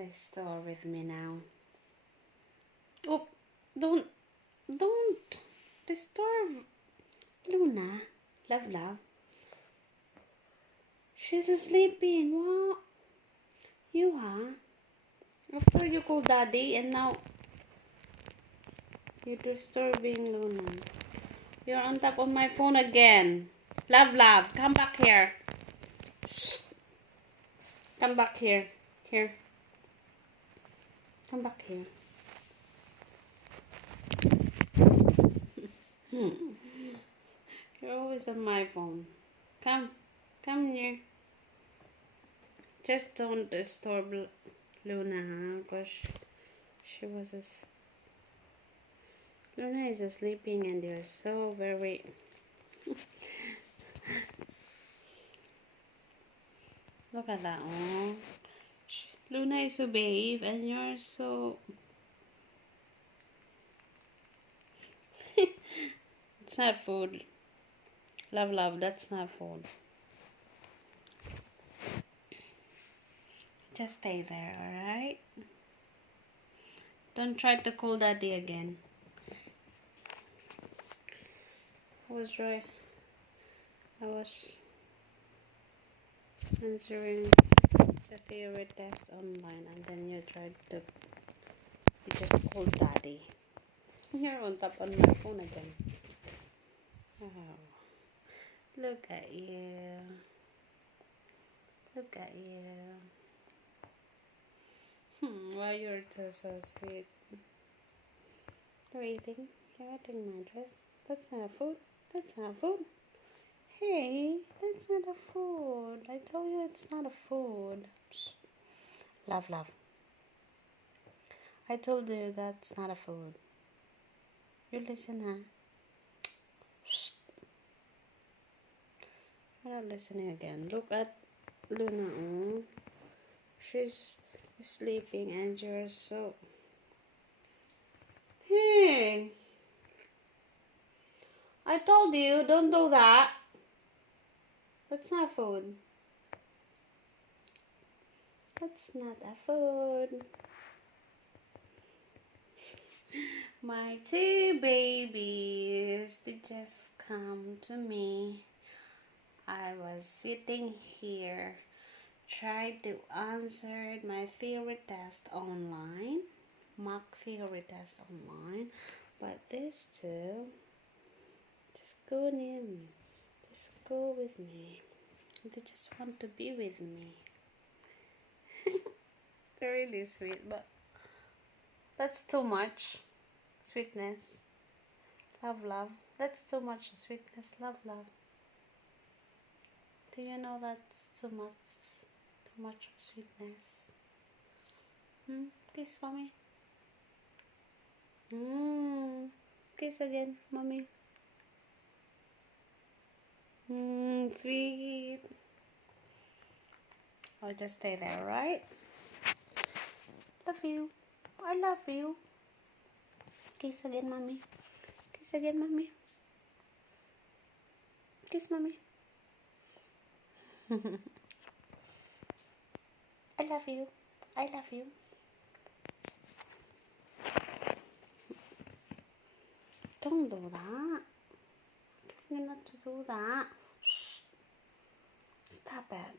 Play store with me now. Oh, don't disturb Luna. Love. She's sleeping. What? You, huh? After you call Daddy and now you're disturbing Luna. You're on top of my phone again. Love, come back here. Shh. Come back here. Here. Come back here. You're always on my phone. Come here. Just don't disturb Luna, because Luna is sleeping and you're so very look at that. Oh, Luna is so brave and you're so it's not food. Love, that's not food. Just stay there, alright? Don't try to call Daddy again. I was answering the theory test online and then you just called Daddy. You're on top on my phone again. Oh, look at you. Why you're so sweet. You're eating my dress. That's not food. Hey, that's not a food. I told you it's not a food. Psst. Love. I told you that's not a food. You listen, huh? Psst. I'm not listening again. Look at Luna. Oh, she's sleeping and you're so... Hey! I told you, don't do that. That's not food. That's not a food. My two babies, they just come to me. I was sitting here, tried to answer my theory test online, mock theory test online, but these two just go near me, just go with me. They just want to be with me. They're really sweet, but that's too much sweetness. Love. That's too much sweetness. Love. Do you know that's too much sweetness? Kiss mommy. Kiss again, mommy. Sweet. I'll just stay there, right? Love you. I love you. Kiss again, mommy. Kiss again, mommy. Kiss, mommy. I love you. Don't do that. You're not to do that. Shh. Stop it.